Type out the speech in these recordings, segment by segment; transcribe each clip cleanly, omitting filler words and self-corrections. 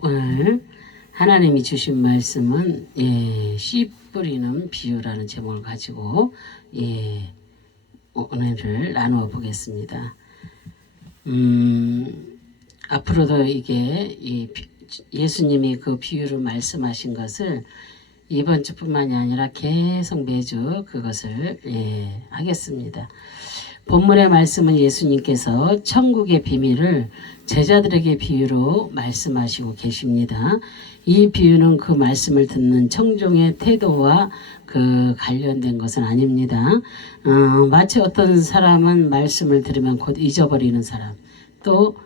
오늘 하나님이 주신 말씀은 씨 뿌리는 비유라는 제목을 가지고 오늘을 나누어 보겠습니다. 앞으로도 이게 예수님이 그 비유로 말씀하신 것을 이번 주뿐만이 아니라 계속 매주 그것을 하겠습니다. 본문의 말씀은 예수님께서 천국의 비밀을 제자들에게 비유로 말씀하시고 계십니다. 이 비유는 그 말씀을 듣는 청중의 태도와 그 관련된 것은 아닙니다. 마치 어떤 사람은 말씀을 들으면 곧 잊어버리는 사람, 또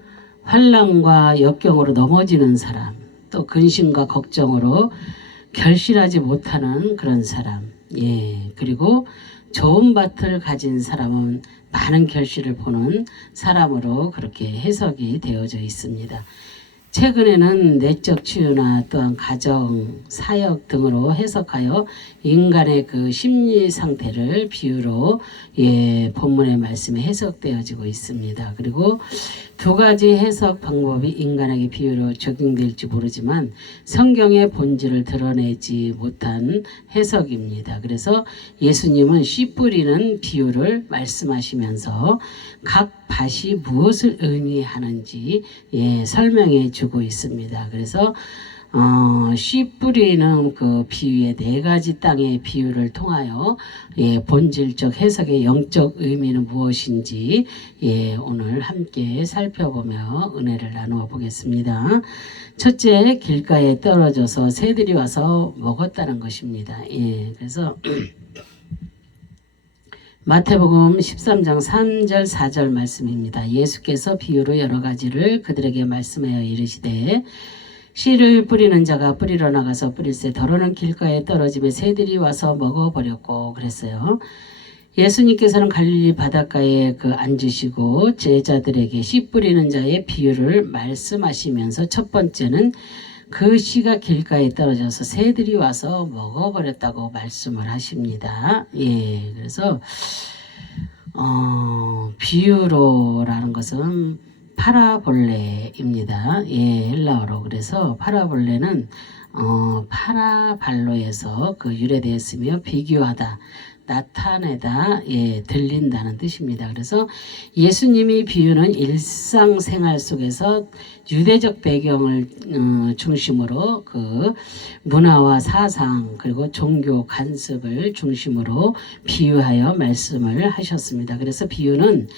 환난과 역경으로 넘어지는 사람, 또 근심과 걱정으로 결실하지 못하는 그런 사람, 그리고 좋은 밭을 가진 사람은 많은 결실을 보는 사람으로 그렇게 해석이 되어져 있습니다. 최근에는 내적 치유나 또한 가정, 사역 등으로 해석하여 인간의 그 심리 상태를 비유로 본문의 말씀에 해석되어지고 있습니다. 그리고 두 가지 해석 방법이 인간에게 비유로 적용될지 모르지만 성경의 본질을 드러내지 못한 해석입니다. 그래서 예수님은 씨 뿌리는 비유를 말씀하시면서 각 밭이 무엇을 의미하는지 설명해 주고 있습니다. 그래서 씨 뿌리는 그 비유의 네 가지 땅의 비유를 통하여 본질적 해석의 영적 의미는 무엇인지 오늘 함께 살펴보며 은혜를 나누어 보겠습니다. 첫째, 길가에 떨어져서 새들이 와서 먹었다는 것입니다. 그래서 마태복음 13장 3절 4절 말씀입니다. 예수께서 비유로 여러 가지를 그들에게 말씀하여 이르시되 씨를 뿌리는 자가 뿌리러 나가서 뿌릴새 더러는 길가에 떨어지며 새들이 와서 먹어버렸고 그랬어요. 예수님께서는 갈릴리 바닷가에 앉으시고 제자들에게 씨 뿌리는 자의 비유를 말씀하시면서 첫 번째는 그 씨가 길가에 떨어져서 새들이 와서 먹어버렸다고 말씀을 하십니다. 그래서 비유로라는 것은 파라볼레입니다. 헬라어로. 그래서 파라볼레는 파라발로에서 유래되었으며 비교하다, 나타내다, 들린다는 뜻입니다. 그래서 예수님이 비유는 일상생활 속에서 유대적 배경을 중심으로 그 문화와 사상 그리고 종교 관습을 중심으로 비유하여 말씀을 하셨습니다. 그래서 비유는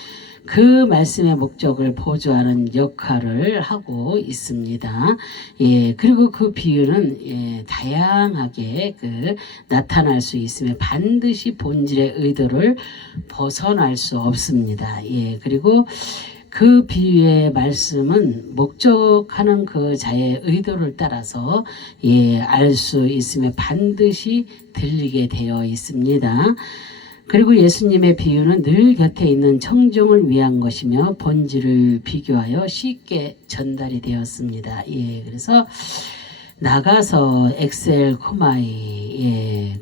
그 말씀의 목적을 보조하는 역할을 하고 있습니다. 그리고 그 비유는 다양하게 나타날 수 있으며 반드시 본질의 의도를 벗어날 수 없습니다. 그리고 그 비유의 말씀은 목적하는 그 자의 의도를 따라서 알 수 있으며 반드시 들리게 되어 있습니다. 그리고 예수님의 비유는 늘 곁에 있는 청중을 위한 것이며 본질을 비교하여 쉽게 전달이 되었습니다. 그래서 나가서 엑셀 코마이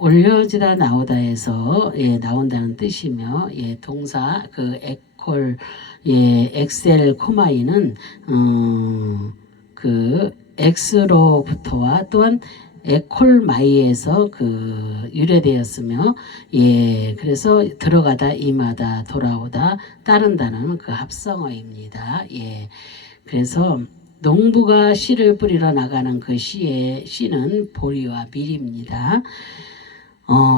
올려지다 나오다에서 나온다는 뜻이며 동사 에콜 엑셀 코마이는 엑스로부터와 또한 에콜마이에서 유래되었으며 그래서 들어가다, 임하다, 돌아오다, 따른다는 합성어입니다. 그래서 농부가 씨를 뿌리러 나가는 그 씨는 보리와 밀입니다.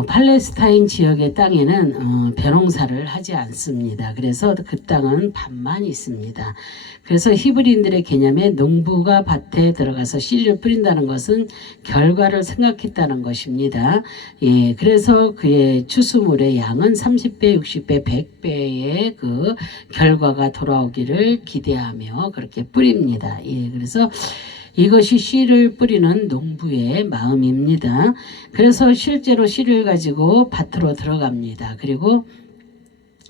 팔레스타인 지역의 땅에는 벼농사를 하지 않습니다. 그래서 그 땅은 밭만 있습니다. 그래서 히브리인들의 개념에 농부가 밭에 들어가서 씨를 뿌린다는 것은 결과를 생각했다는 것입니다. 그래서 그의 추수물의 양은 30배, 60배, 100배의 결과가 돌아오기를 기대하며 그렇게 뿌립니다. 그래서 이것이 씨를 뿌리는 농부의 마음입니다. 그래서 실제로 씨를 가지고 밭으로 들어갑니다. 그리고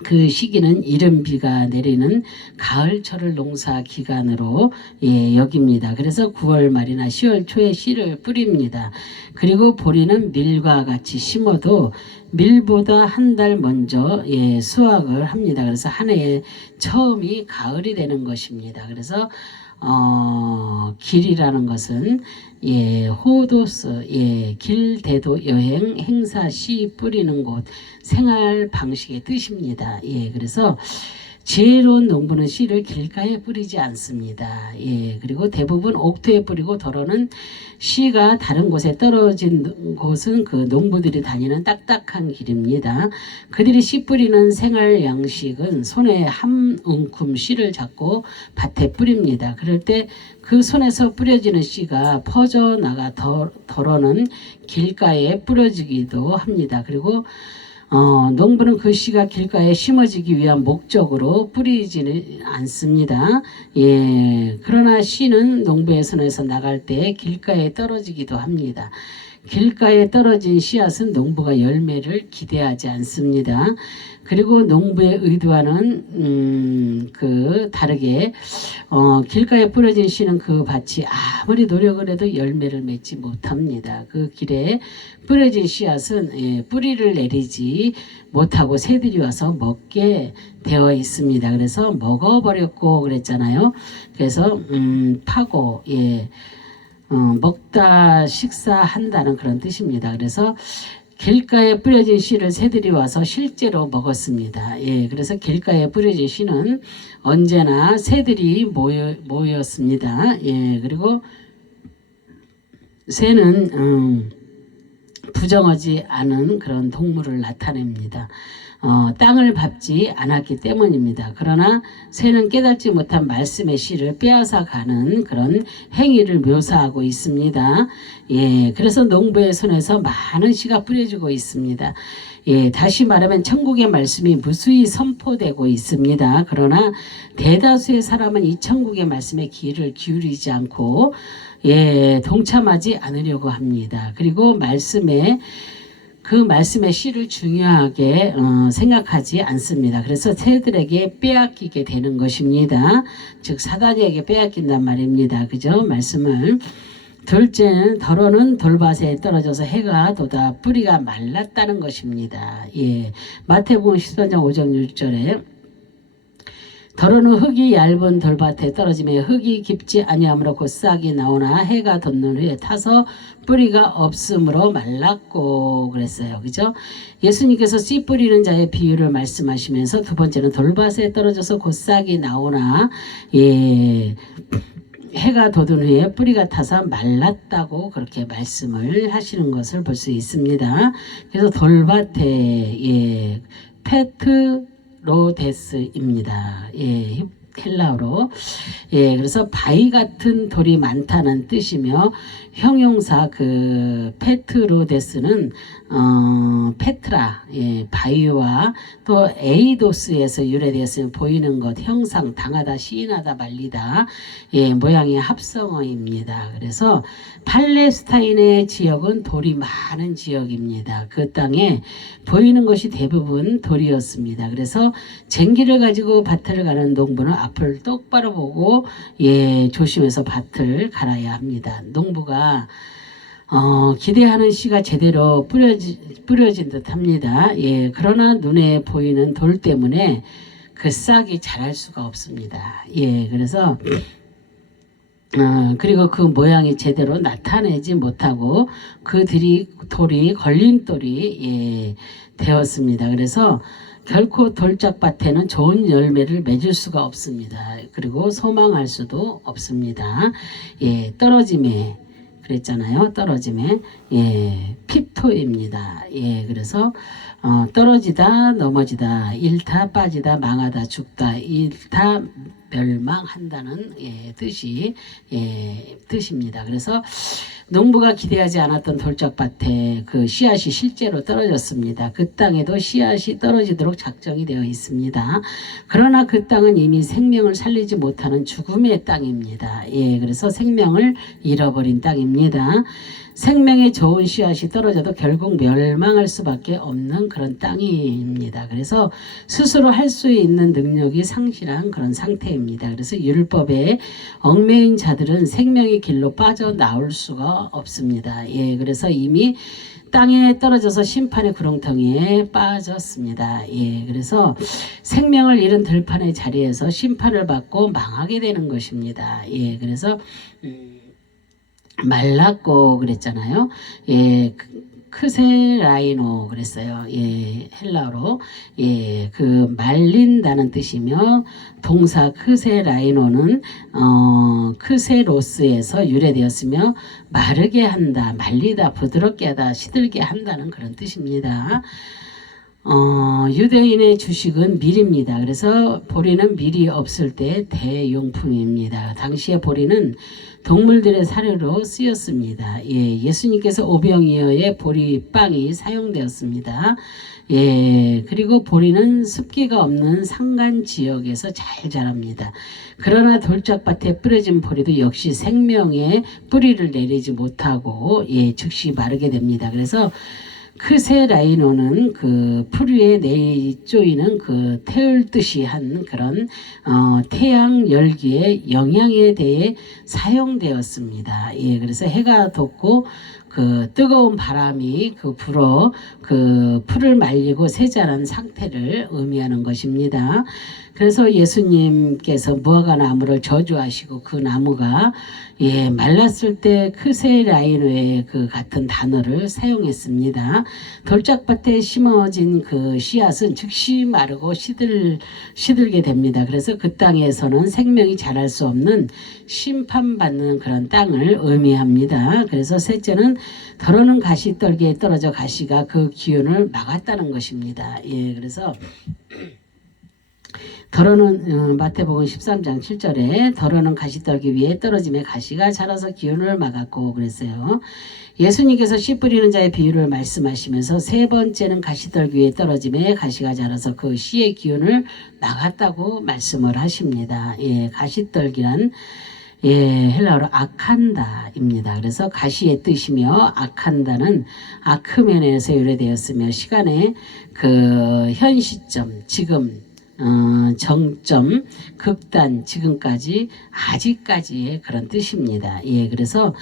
그 시기는 이른 비가 내리는 가을철을 농사 기간으로 여깁니다. 그래서 9월 말이나 10월 초에 씨를 뿌립니다. 그리고 보리는 밀과 같이 심어도 밀보다 한 달 먼저 수확을 합니다. 그래서 한 해의 처음이 가을이 되는 것입니다. 그래서 길이라는 것은 호도스, 길, 대도, 여행, 행사, 시, 뿌리는 곳, 생활 방식의 뜻입니다. 그래서 지혜로운 농부는 씨를 길가에 뿌리지 않습니다. 그리고 대부분 옥토에 뿌리고 도로는 씨가 다른 곳에 떨어진 곳은 그 농부들이 다니는 딱딱한 길입니다. 그들이 씨 뿌리는 생활 양식은 손에 한 움큼 씨를 잡고 밭에 뿌립니다. 그럴 때 그 손에서 뿌려지는 씨가 퍼져나가 도로는 길가에 뿌려지기도 합니다. 그리고 농부는 그 씨가 길가에 심어지기 위한 목적으로 뿌리지는 않습니다. 그러나 씨는 농부의 손에서 나갈 때 길가에 떨어지기도 합니다. 길가에 떨어진 씨앗은 농부가 열매를 기대하지 않습니다. 그리고 농부의 의도와는 다르게 길가에 뿌려진 씨는 그 밭이 아무리 노력을 해도 열매를 맺지 못합니다. 그 길에 뿌려진 씨앗은 뿌리를 내리지 못하고 새들이 와서 먹게 되어 있습니다. 그래서 먹어버렸고 그랬잖아요. 그래서 파고 먹다 식사한다는 그런 뜻입니다. 그래서 길가에 뿌려진 씨를 새들이 와서 실제로 먹었습니다. 그래서 길가에 뿌려진 씨는 언제나 새들이 모였습니다. 그리고 새는 부정하지 않은 그런 동물을 나타냅니다. 땅을 밟지 않았기 때문입니다. 그러나 새는 깨닫지 못한 말씀의 씨를 빼앗아 가는 그런 행위를 묘사하고 있습니다. 그래서 농부의 손에서 많은 씨가 뿌려지고 있습니다. 다시 말하면 천국의 말씀이 무수히 선포되고 있습니다. 그러나 대다수의 사람은 이 천국의 말씀에 귀를 기울이지 않고 동참하지 않으려고 합니다. 그리고 그 말씀의 씨를 중요하게 생각하지 않습니다. 그래서 새들에게 빼앗기게 되는 것입니다. 즉 사단에게 빼앗긴단 말입니다. 그죠? 말씀을. 둘째는 더러는 돌밭에 떨어져서 해가 돋아 뿌리가 말랐다는 것입니다. 마태복음 13장 5절 6절에 더러는 흙이 얇은 돌밭에 떨어지며 흙이 깊지 아니하므로 곧 싹이 나오나 해가 돋는 후에 타서 뿌리가 없으므로 말랐고 그랬어요. 그죠? 예수님께서 씨 뿌리는 자의 비유를 말씀하시면서 두 번째는 돌밭에 떨어져서 곧 싹이 나오나 해가 돋은 후에 뿌리가 타서 말랐다고 그렇게 말씀을 하시는 것을 볼 수 있습니다. 그래서 돌밭에 페트로데스입니다. 헬라어로. 그래서 바위 같은 돌이 많다는 뜻이며 형용사 페트로데스는 페트라 바위와 또 에이도스에서 유래되었으며 보이는 것, 형상, 당하다, 시인하다, 말리다 모양의 합성어입니다. 그래서 팔레스타인의 지역은 돌이 많은 지역입니다. 그 땅에 보이는 것이 대부분 돌이었습니다. 그래서 쟁기를 가지고 밭을 가는 농부는 앞을 똑바로 보고 조심해서 밭을 갈아야 합니다. 농부가 기대하는 씨가 제대로 뿌려진 듯 합니다. 그러나 눈에 보이는 돌 때문에 그 싹이 자랄 수가 없습니다. 그래서 그리고 그 모양이 제대로 나타내지 못하고 돌이 걸림돌이 되었습니다. 그래서 결코 돌짝밭에는 좋은 열매를 맺을 수가 없습니다. 그리고 소망할 수도 없습니다. 떨어짐에 그랬잖아요. 떨어짐에 핍토입니다. 그래서 떨어지다, 넘어지다, 잃다, 빠지다, 망하다, 죽다, 잃다, 멸망한다는 뜻입니다. 그래서 농부가 기대하지 않았던 돌짝밭에 그 씨앗이 실제로 떨어졌습니다. 그 땅에도 씨앗이 떨어지도록 작정이 되어 있습니다. 그러나 그 땅은 이미 생명을 살리지 못하는 죽음의 땅입니다. 그래서 생명을 잃어버린 땅입니다. 생명에 좋은 씨앗이 떨어져도 결국 멸망할 수밖에 없는 그런 땅입니다. 그래서 스스로 할 수 있는 능력이 상실한 그런 상태입니다. 그래서 율법에 얽매인 자들은 생명의 길로 빠져나올 수가 없습니다. 그래서 이미 땅에 떨어져서 심판의 구렁텅이에 빠졌습니다. 예, 그래서 생명을 잃은 들판의 자리에서 심판을 받고 망하게 되는 것입니다. 예, 그래서 말랐고 그랬잖아요. 예, 크세라이노 그랬어요. 예, 헬라어로. 예, 그 말린다는 뜻이며 동사 크세라이노는 크세로스에서 유래되었으며 마르게 한다, 말리다, 부드럽게 하다, 시들게 한다는 그런 뜻입니다. 유대인의 주식은 밀입니다. 그래서 보리는 밀이 없을 때 대용품입니다. 당시의 보리는 동물들의 사료로 쓰였습니다. 예, 예수님께서 오병이어의 보리빵이 사용되었습니다. 예, 그리고 보리는 습기가 없는 산간 지역에서 잘 자랍니다. 그러나 돌짝밭에 뿌려진 보리도 역시 생명의 뿌리를 내리지 못하고 예, 즉시 마르게 됩니다. 그래서 크세라이노는 그 풀 위에 내조이는 그 태울듯이 한 그런 태양 열기의 영향에 대해 사용되었습니다. 예, 그래서 해가 돋고 그 뜨거운 바람이 불어 그 풀을 말리고 세자란 상태를 의미하는 것입니다. 그래서 예수님께서 무화과 나무를 저주하시고 그 나무가 예, 말랐을 때 크세라이노의 그 같은 단어를 사용했습니다. 돌짝밭에 심어진 그 씨앗은 즉시 마르고 시들게 됩니다. 그래서 그 땅에서는 생명이 자랄 수 없는 심판받는 그런 땅을 의미합니다. 그래서 셋째는 더러는 가시떨기에 떨어져 가시가 그 기운을 막았다는 것입니다. 예, 그래서 더러는 마태복음 13장 7절에 더러는 가시떨기 위에 떨어짐에 가시가 자라서 기운을 막았고 그랬어요. 예수님께서 씨 뿌리는 자의 비유를 말씀하시면서 세 번째는 가시떨기 위에 떨어짐에 가시가 자라서 그 씨의 기운을 막았다고 말씀을 하십니다. 예, 가시떨기란 예, 헬라어로 아칸다입니다. 그래서 가시의 뜻이며 아칸다는 아크멘에서 유래되었으며 시간의 그 현 시점, 지금 정점, 극단, 지금까지, 아직까지의 그런 뜻입니다. 예, 그래서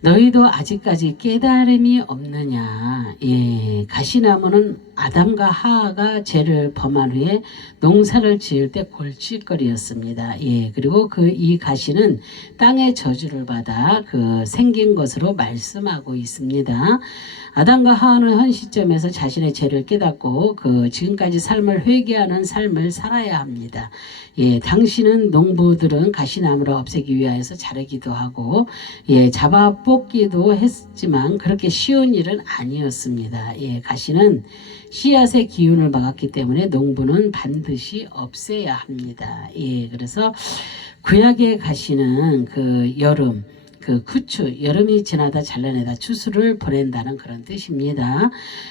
너희도 아직까지 깨달음이 없느냐. 예, 가시나무는 아담과 하하가 죄를 범한 후에 농사를 지을 때 골칫거리였습니다. 예, 그리고 이 가시는 땅의 저주를 받아 생긴 것으로 말씀하고 있습니다. 아담과 하하는 현 시점에서 자신의 죄를 깨닫고 지금까지 삶을 회개하는 삶을 살아야 합니다. 예, 당신은 농부들은 가시나무를 없애기 위하여서 자르기도 하고 예, 잡아 뽑기도 했지만 그렇게 쉬운 일은 아니었습니다. 예, 가시는 씨앗의 기운을 막았기 때문에 농부는 반드시 없애야 합니다. 예, 그래서 구약의 가시는 여름 구추, 여름이 지나다 잘라내다 추수를 보낸다는 그런 뜻입니다.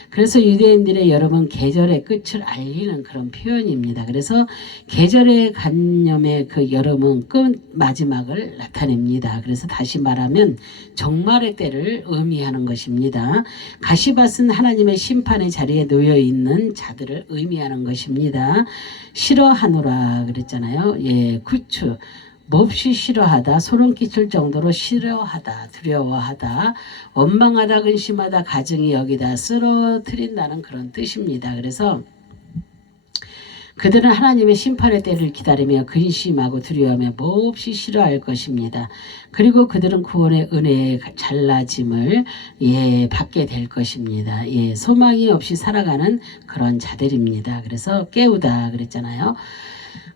그래서 유대인들의 여름은 계절의 끝을 알리는 그런 표현입니다. 그래서 계절의 관념의 여름은 끝 마지막을 나타냅니다. 그래서 다시 말하면 종말의 때를 의미하는 것입니다. 가시밭은 하나님의 심판의 자리에 놓여 있는 자들을 의미하는 것입니다. 싫어하노라 그랬잖아요. 예, 구추. 몹시 싫어하다, 소름 끼칠 정도로 싫어하다, 두려워하다, 원망하다, 근심하다, 가증히 여기다, 쓰러뜨린다는 그런 뜻입니다. 그래서 그들은 하나님의 심판의 때를 기다리며 근심하고 두려워하며 몹시 싫어할 것입니다. 그리고 그들은 구원의 은혜의 잘라짐을 예, 받게 될 것입니다. 예, 소망이 없이 살아가는 그런 자들입니다. 그래서 깨우다 그랬잖아요.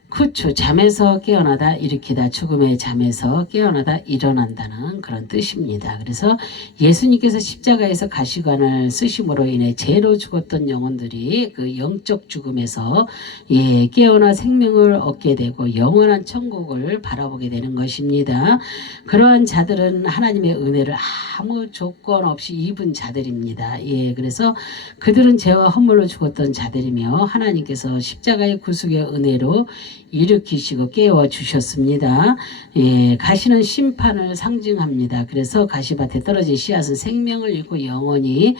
그쵸. 잠에서 깨어나다 일으키다, 죽음의 잠에서 깨어나다 일어난다는 그런 뜻입니다. 그래서 예수님께서 십자가에서 가시관을 쓰심으로 인해 죄로 죽었던 영혼들이 영적 죽음에서 예, 깨어나 생명을 얻게 되고 영원한 천국을 바라보게 되는 것입니다. 그러한 자들은 하나님의 은혜를 아무 조건 없이 입은 자들입니다. 예, 그래서 그들은 죄와 허물로 죽었던 자들이며 하나님께서 십자가의 구속의 은혜로 일으키시고 깨워 주셨습니다. 예, 가시는 심판을 상징합니다. 그래서 가시밭에 떨어진 씨앗은 생명을 잃고 영원히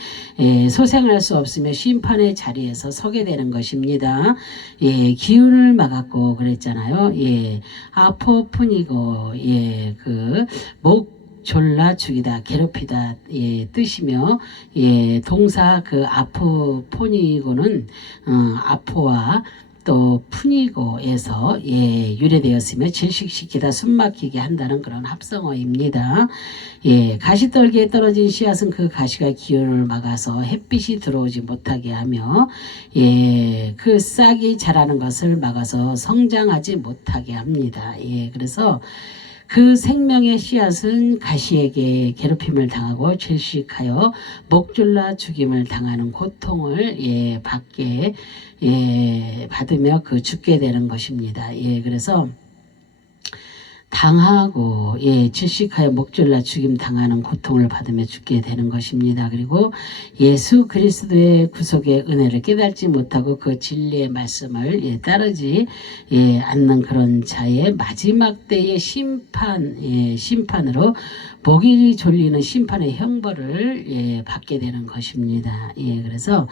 소생할 수 없으며 심판의 자리에서 서게 되는 것입니다. 예, 기운을 막았고 그랬잖아요. 예, 아포푼이고 예, 졸라 죽이다, 괴롭히다 예, 뜻이며 예, 동사 그 아프포니고는 아포와 또 푸니고에서 예, 유래되었으며 질식시키다, 숨막히게 한다는 그런 합성어입니다. 예, 가시떨기에 떨어진 씨앗은 그 가시가 기운을 막아서 햇빛이 들어오지 못하게 하며 예, 그 싹이 자라는 것을 막아서 성장하지 못하게 합니다. 예, 그래서 그 생명의 씨앗은 가시에게 괴롭힘을 당하고 질식하여 목졸라 죽임을 당하는 고통을 예, 받으며 그 죽게 되는 것입니다. 예, 그래서 당하고 예, 질식하여 목졸라 죽임 당하는 고통을 받으며 죽게 되는 것입니다. 그리고 예수 그리스도의 구속의 은혜를 깨닫지 못하고 그 진리의 말씀을 예, 따르지 예, 않는 그런 자의 마지막 때의 심판으로 목이 졸리는 심판의 형벌을 예, 받게 되는 것입니다. 예, 그래서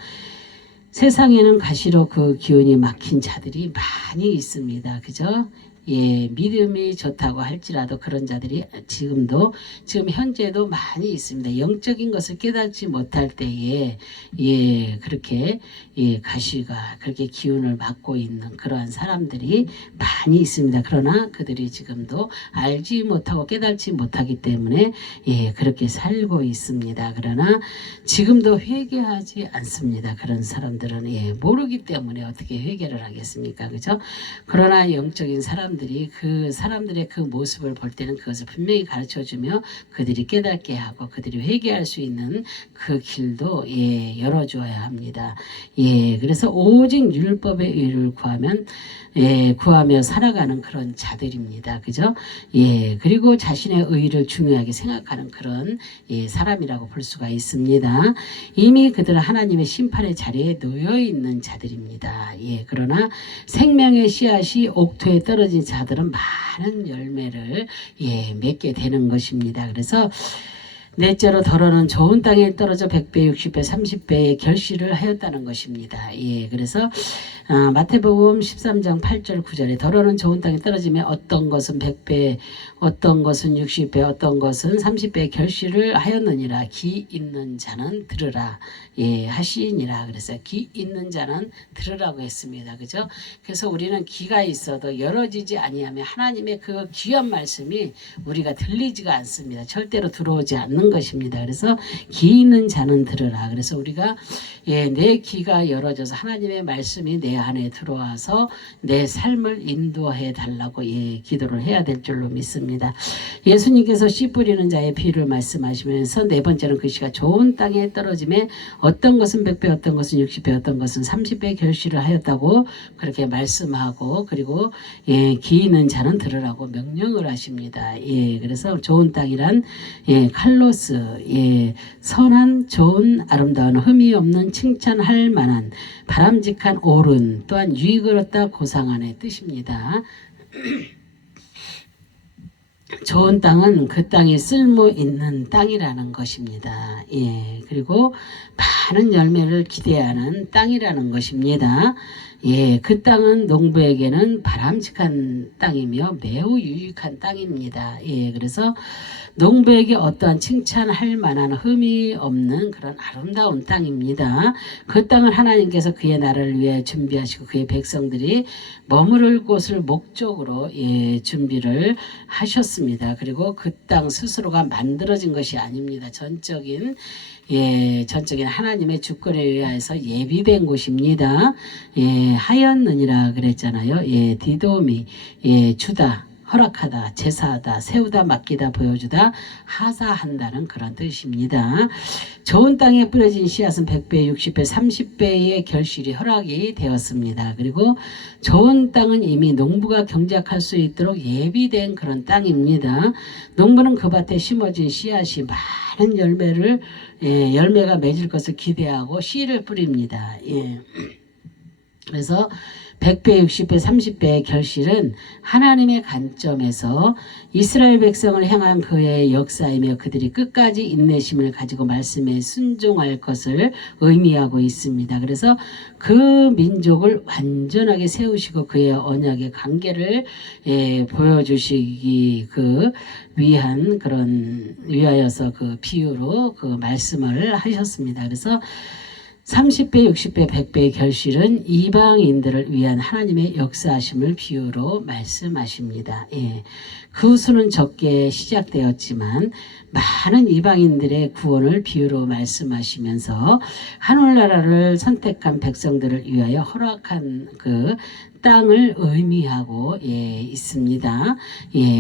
세상에는 가시로 그 기운이 막힌 자들이 많이 있습니다. 그죠? 예, 믿음이 좋다고 할지라도 그런 자들이 지금 현재도 많이 있습니다. 영적인 것을 깨닫지 못할 때에 예, 그렇게 예, 가시가 그렇게 기운을 막고 있는 그러한 사람들이 많이 있습니다. 그러나 그들이 지금도 알지 못하고 깨닫지 못하기 때문에 예, 그렇게 살고 있습니다. 그러나 지금도 회개하지 않습니다. 그런 사람들은 예, 모르기 때문에 어떻게 회개를 하겠습니까? 그죠? 그러나 영적인 사람들이 그 사람들의 그 모습을 볼 때는 그것을 분명히 가르쳐주며 그들이 깨닫게 하고 그들이 회개할 수 있는 그 길도 예, 열어주어야 합니다. 예, 그래서 오직 율법의 의를 구하며 살아가는 그런 자들입니다. 그죠? 예, 그리고 자신의 의를 중요하게 생각하는 그런 예, 사람이라고 볼 수가 있습니다. 이미 그들은 하나님의 심판의 자리에 놓여 있는 자들입니다. 예, 그러나 생명의 씨앗이 옥토에 떨어진 자들은 많은 열매를 예, 맺게 되는 것입니다. 그래서 넷째로 더러는 좋은 땅에 떨어져 100배, 60배, 30배의 결실을 하였다는 것입니다. 예, 그래서 마태복음 13장 8절 9절에 더러는 좋은 땅에 떨어지면 어떤 것은 100배, 어떤 것은 60배, 어떤 것은 30배의 결실을 하였느니라. 기 있는 자는 들으라. 예, 하시니라. 그래서 기 있는 자는 들으라고 했습니다. 그죠? 그래서 우리는 귀가 있어도 열어지지 아니하면 하나님의 그 귀한 말씀이 우리가 들리지가 않습니다. 절대로 들어오지 않는 것입니다. 그래서 귀 있는 자는 들으라. 그래서 우리가 예, 내 귀가 열어져서 하나님의 말씀이 내 안에 들어와서 내 삶을 인도해 달라고 예, 기도를 해야 될 줄로 믿습니다. 예수님께서 씨 뿌리는 자의 비유를 말씀하시면서 네 번째는 그 씨가 좋은 땅에 떨어짐에 어떤 것은 100배, 어떤 것은 60배, 어떤 것은 30배 결실을 하였다고 그렇게 말씀하고 그리고 예, 귀 있는 자는 들으라고 명령을 하십니다. 예, 그래서 좋은 땅이란 예, 칼로스 예, 선한 좋은 아름다운 흠이 없는 칭찬할 만한 바람직한 옳은 또한 유익을 얻다 고상한의 뜻입니다. 좋은 땅은 그 땅이 쓸모 있는 땅이라는 것입니다. 예, 그리고 많은 열매를 기대하는 땅이라는 것입니다. 예, 그 땅은 농부에게는 바람직한 땅이며 매우 유익한 땅입니다. 예, 그래서 농부에게 어떠한 칭찬할 만한 흠이 없는 그런 아름다운 땅입니다. 그 땅을 하나님께서 그의 나라를 위해 준비하시고 그의 백성들이 머무를 곳을 목적으로 예, 준비를 하셨습니다. 그리고 그 땅 스스로가 만들어진 것이 아닙니다. 전적인 하나님의 주권에 의해서 예비된 곳입니다. 예, 하였느니라 그랬잖아요. 예, 디도미, 예, 주다, 허락하다, 제사하다, 세우다, 맡기다, 보여주다, 하사한다는 그런 뜻입니다. 좋은 땅에 뿌려진 씨앗은 100배, 60배, 30배의 결실이 허락이 되었습니다. 그리고 좋은 땅은 이미 농부가 경작할 수 있도록 예비된 그런 땅입니다. 농부는 그 밭에 심어진 씨앗이 많은 열매가 맺을 것을 기대하고 씨를 뿌립니다. 예. 그래서 100배, 60배, 30배의 결실은 하나님의 관점에서 이스라엘 백성을 향한 그의 역사이며 그들이 끝까지 인내심을 가지고 말씀에 순종할 것을 의미하고 있습니다. 그래서 그 민족을 완전하게 세우시고 그의 언약의 관계를 보여주시기 위한 위하여서 그 비유로 그 말씀을 하셨습니다. 그래서 30배, 60배, 100배의 결실은 이방인들을 위한 하나님의 역사하심을 비유로 말씀하십니다. 그 수는 적게 시작되었지만 많은 이방인들의 구원을 비유로 말씀하시면서 하늘나라를 선택한 백성들을 위하여 허락한 그 땅을 의미하고 있습니다.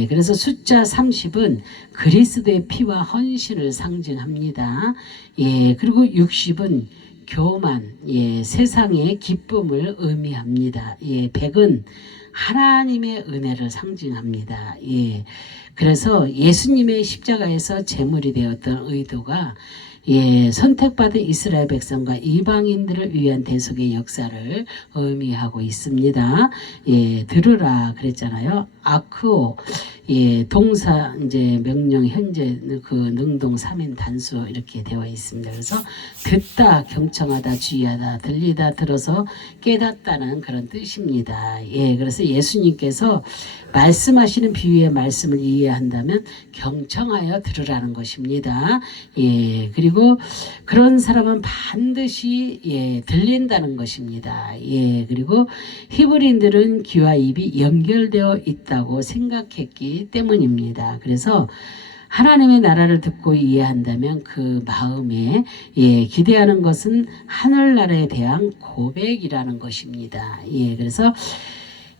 그래서 숫자 30은 그리스도의 피와 헌신을 상징합니다. 그리고 60은 교만, 세상의 기쁨을 의미합니다. 100은 하나님의 은혜를 상징합니다. 그래서 예수님의 십자가에서 제물이 되었던 의도가 선택받은 이스라엘 백성과 이방인들을 위한 대속의 역사를 의미하고 있습니다. 들으라 그랬잖아요. 아크오, 동사 이제 명령 현재 그 능동 3인 단수 이렇게 되어 있습니다. 그래서 듣다, 경청하다, 주의하다, 들리다, 들어서 깨닫다는 그런 뜻입니다. 그래서 예수님께서 말씀하시는 비유의 말씀을 이해한다면 경청하여 들으라는 것입니다. 그리고 그런 사람은 반드시 들린다는 것입니다. 그리고 히브리인들은 귀와 입이 연결되어 있다고 생각했기 때문입니다. 그래서 하나님의 나라를 듣고 이해한다면 그 마음에 기대하는 것은 하늘나라에 대한 고백이라는 것입니다. 그래서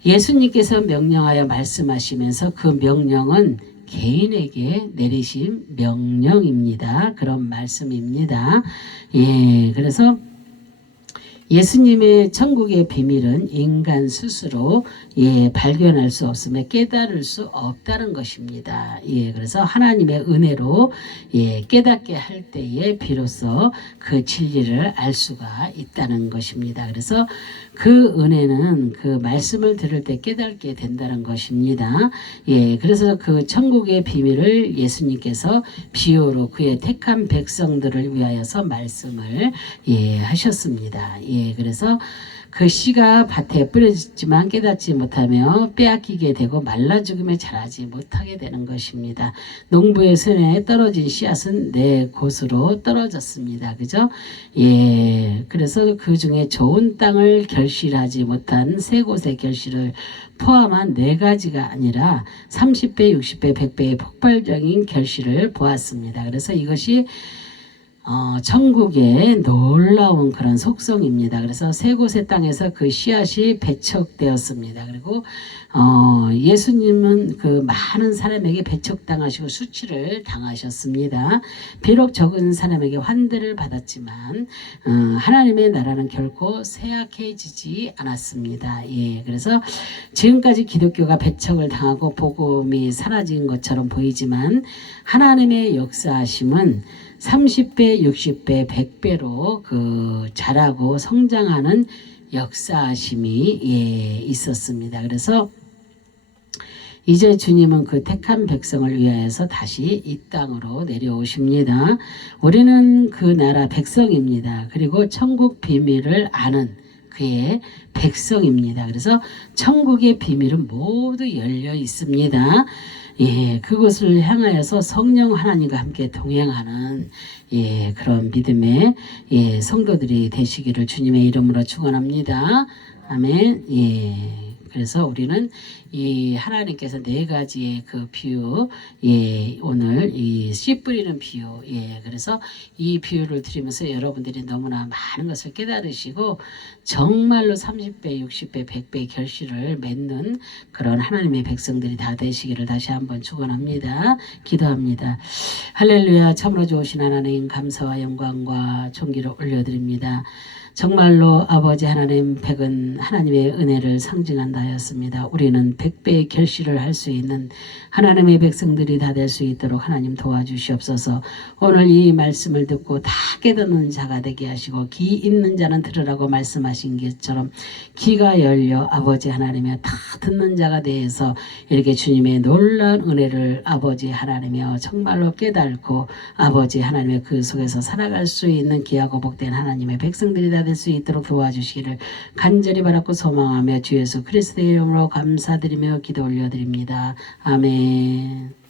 예수님께서 명령하여 말씀하시면서 그 명령은 개인에게 내리신 명령입니다. 그런 말씀입니다. 그래서 예수님의 천국의 비밀은 인간 스스로 발견할 수 없으며 깨달을 수 없다는 것입니다. 그래서 하나님의 은혜로 깨닫게 할 때에 비로소 그 진리를 알 수가 있다는 것입니다. 그래서 그 은혜는 그 말씀을 들을 때 깨닫게 된다는 것입니다. 그래서 그 천국의 비밀을 예수님께서 비유로 그의 택한 백성들을 위하여서 말씀을 하셨습니다. 그래서 그 씨가 밭에 뿌려졌지만 깨닫지 못하며 빼앗기게 되고 말라 죽으며 자라지 못하게 되는 것입니다. 농부의 손에 떨어진 씨앗은 네 곳으로 떨어졌습니다. 그죠? 그래서 그 중에 좋은 땅을 결실하지 못한 세 곳의 결실을 포함한 네 가지가 아니라 30배, 60배, 100배의 폭발적인 결실을 보았습니다. 그래서 이것이 천국의 놀라운 그런 속성입니다. 그래서 세 곳의 땅에서 그 씨앗이 배척되었습니다. 그리고 예수님은 그 많은 사람에게 배척당하시고 수치를 당하셨습니다. 비록 적은 사람에게 환대를 받았지만 하나님의 나라는 결코 쇠약해지지 않았습니다. 그래서 지금까지 기독교가 배척을 당하고 복음이 사라진 것처럼 보이지만 하나님의 역사하심은 30배, 60배, 100배로 그 자라고 성장하는 역사하심이 있었습니다. 그래서 이제 주님은 그 택한 백성을 위하여서 다시 이 땅으로 내려오십니다. 우리는 그 나라 백성입니다. 그리고 천국 비밀을 아는 그의 백성입니다. 그래서 천국의 비밀은 모두 열려 있습니다. 그것을 향하여서 성령 하나님과 함께 동행하는 그런 믿음의 성도들이 되시기를 주님의 이름으로 축원합니다. 아멘. 그래서 우리는 이 하나님께서 네 가지의 그 비유, 오늘 이 씨 뿌리는 비유, 그래서 이 비유를 드리면서 여러분들이 너무나 많은 것을 깨달으시고 정말로 30배, 60배, 100배 결실을 맺는 그런 하나님의 백성들이 다 되시기를 다시 한번 축원합니다. 기도합니다. 할렐루야. 참으로 좋으신 하나님 감사와 영광과 존귀를 올려드립니다. 정말로 아버지 하나님 백은 하나님의 은혜를 상징한다 하였습니다. 우리는 100배의 결실을 할 수 있는 하나님의 백성들이 다 될 수 있도록 하나님 도와주시옵소서. 오늘 이 말씀을 듣고 다 깨닫는 자가 되게 하시고 귀 있는 자는 들으라고 말씀하신 것처럼 귀가 열려 아버지 하나님이여 다 듣는 자가 되어서 이렇게 주님의 놀라운 은혜를 아버지 하나님이여 정말로 깨닫고 아버지 하나님의 그 속에서 살아갈 수 있는 귀하고 복된 하나님의 백성들이 다 될 수 있도록 도와주시기를 간절히 바랐고 소망하며 주 예수 그리스도의 이름으로 감사드리며 기도 올려드립니다. 아멘.